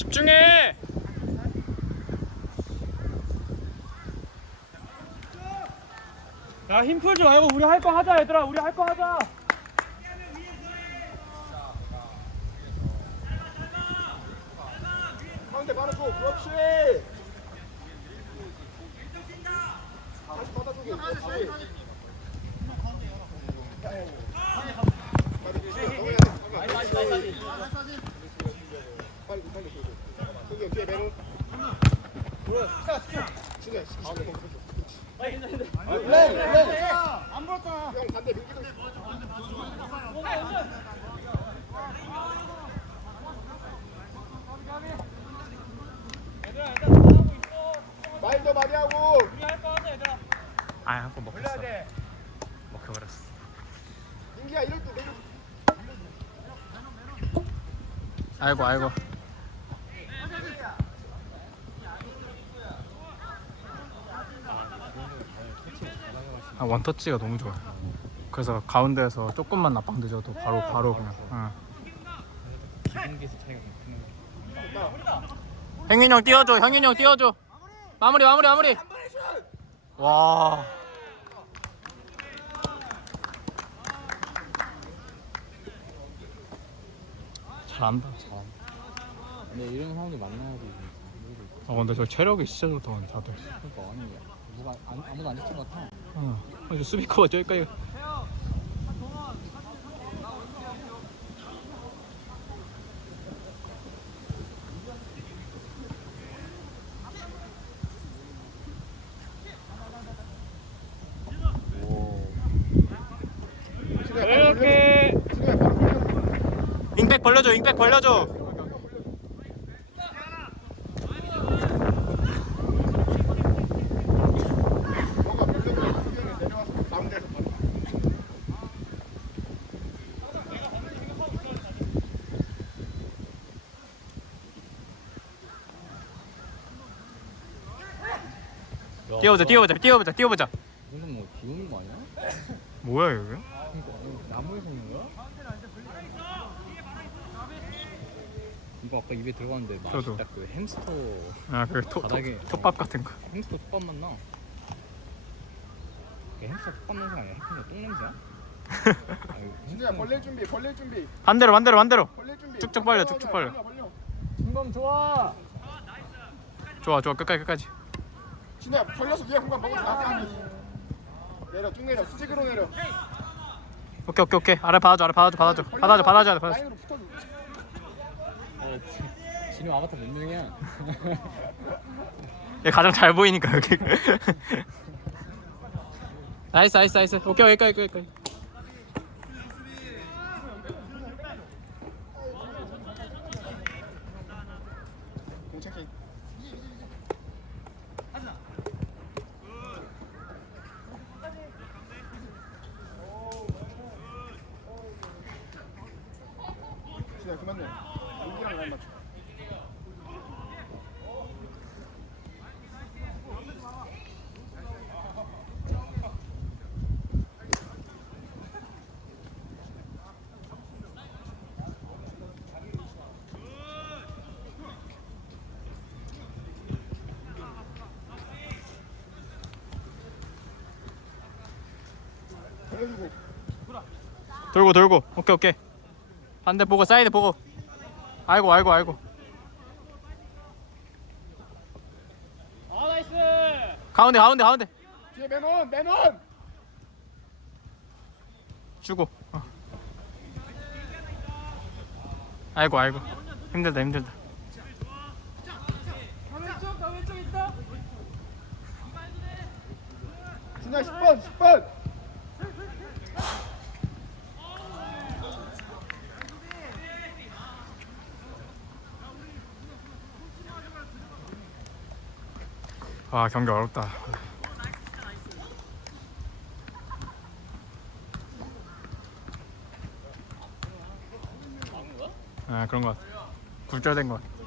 집중해. 야, 힘 풀지 말고 우리 할 거 하자, 얘들아. 우리 할 거 하자. 가운데 받아줘. 그렇지. 다시 받아줘. 그렇지 빨리 빨리 저기 뒤에 매너 준호야 안 불었잖아 형 반대 밀기도 있어 얘들아, 얘들아, 잘하고 있어. 말더 많이 하고 우리 할거 하자, 얘들아. 아, 한 번 먹혔어. 먹혀버렸어. 인기야 이럴 때 내려 아이고, 아이고. 아, 원터치가 너무 좋아요. 그래서 가운데에서 조금만 압박 늦어도 바로 바로 그냥. 응. 행윤이 형 띄워줘. 형윤이 형 띄워줘. 마무리 마무리 마무리. 와. 잘한다. 근데 이런 사람들 만나야지. 아 근데 저 체력이 진짜 좋다 근데 다들. 그러니까 아니 누가 안, 아무도 안 지친 것 같아. 어. 아니 수비커가 저기까지. 윙백 벌려줘. 윙백 벌려줘. 너가 벌려줘 수경이 내려와서 가운데에서 받아 뛰어보자. 뛰어보자. 뛰어보자. 뛰어보자. 이건 뭐 비오는 거 아니야? 뭐야 이거? 그러니까 나무에서 있는 거야? 이거 아까 입에 들어갔는데 맛이 저도. 딱그 햄스터 아그 바닥에 톱밥 같은 거. 햄스터 톱밥 맛 나. 그 햄스터 톱밥 냄새 아니야? 햄스터 똥 냄새야? 준호야 벌릴 준비 벌릴 준비 반대로 반대로 반대로. 벌릴 준비 쭉쭉 벌려, 쭉쭉 벌려. 벌려 중범 좋아. 좋아 좋아 끝까지 끝까지. 준호야 벌려서 위에 공간 먹어서 나가 내려 쭉 내려 수직으로 내려 오케이 오케이 오케이. 아래 받아줘 아래 받아줘 받아줘 받아줘 받아줘 받아줘. 라인으로 붙어줘 어, 지- 진우 아바타 몇 명이야? 얘 가장 잘 보이니까 여기. 나이스 나이스 나이스. 오케이 여기까지 여기까지. 공착해 내 여기랑 라인 맞춰 돌고 돌고. 오케이 오케이. 반대 보고 사이드 보고. 아이고 아이고 아이고. 아, 나이스. 가운데 가운데 가운데. 뒤에 맨원 맨원 주고. 어. 아이고 아이고. 힘들다 힘들다. 나 왼쪽, 나 왼쪽 있다. 준호야 10번 10번 와 경기 어렵다. 아 그런 것 같아. 굴절된 것 같아.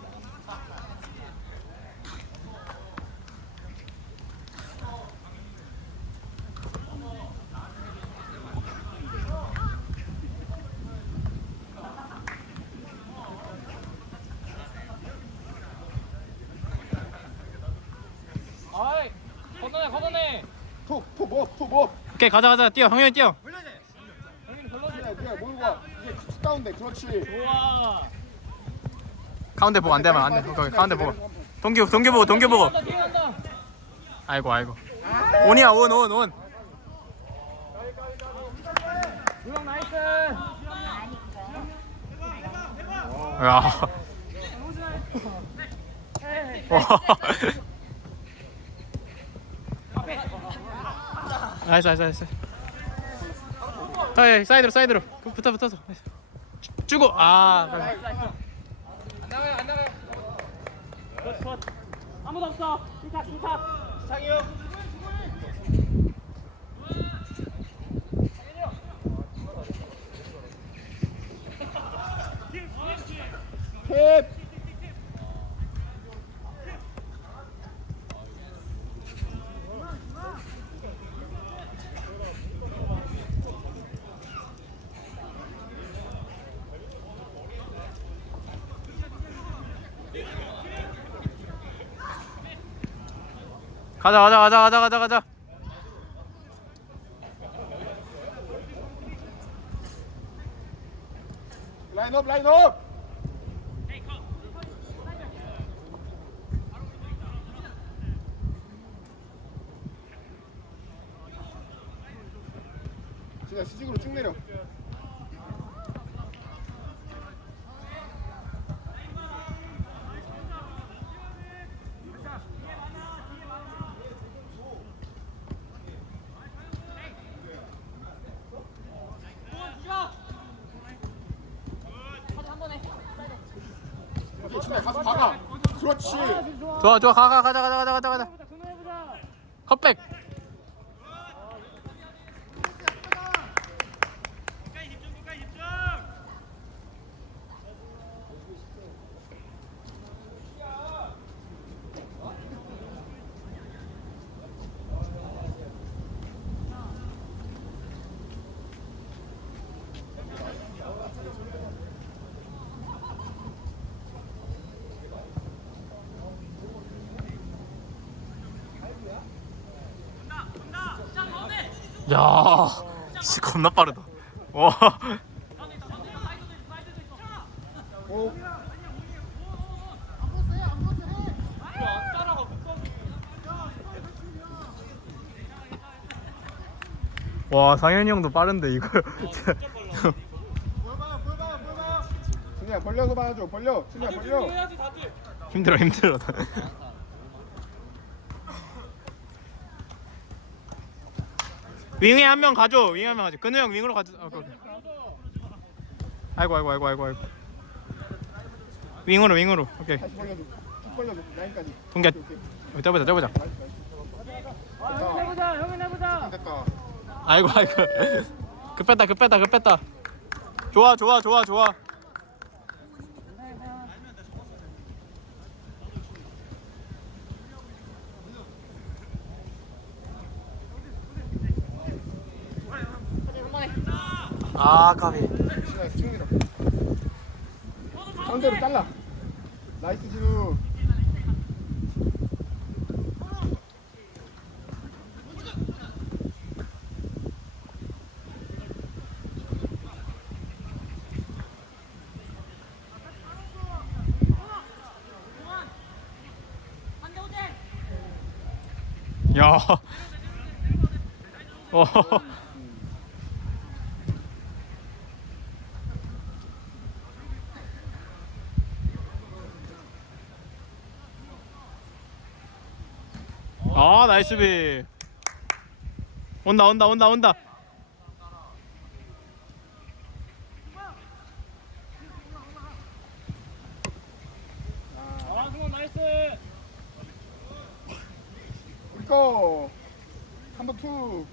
걷어내 걷어내. 톡톡뭐톡뭐. 오케이 가자 가자. 뛰어 형현이 뛰어. 형님 걸러내 그래 그래 몰고 가 이게 툭 가운데 그렇지. 좋아 가운데 보고 안 되면 안돼. 거기 가운데 보고. 동규 동규 보고 동규 보고. 간다 뒤에 간다. 아이고 아이고. 온이야 온온온. 유영 나이스. 야. 와. 나이스 나이스 나이스. 자 예, 사이드로 사이드로. 그, 붙어 붙어서. 주- 주고. 아안 나가요 안 나가요. 굿, 굿. 아무도 없어. 기타 기타. 상이 형 가자 가자 가자 가자 가자 가자. 라인업 라인업. 진짜 수직으로 쭉 내려 오케이 진짜 가서 박아 그렇지 좋아 좋아. 가가 가자 가자 가자 야 진짜 겁나 빠르다. 와. 오와 상현이 형도 빠른데 이거 승리야 벌려서 봐줘. 벌려. 승리야 벌려. 힘들어 힘들어 윙에 한 명 가줘. 윙에 한 명 가줘. 근우 형 윙으로 가줘. 아, 오케이, 오케이. 아이고 아이고 아이고 아이고 아이고. 윙으로 윙으로. 오케이. 다시 벌려줘 쭉 벌려줘. 라인까지. 동계. 나이스, 나이스. 아 형님 해보자. 형님 해보자. 됐다. 아이고 아이고. 급했다 급했다 급했다. 좋아 좋아 좋아 좋아 아 까비. 가운데로 잘라. 나이스 진우 야. 어. 아 나이스 비. 온다 온다 온다 온다. 아 승원 나이스. 우리 거. 한번 투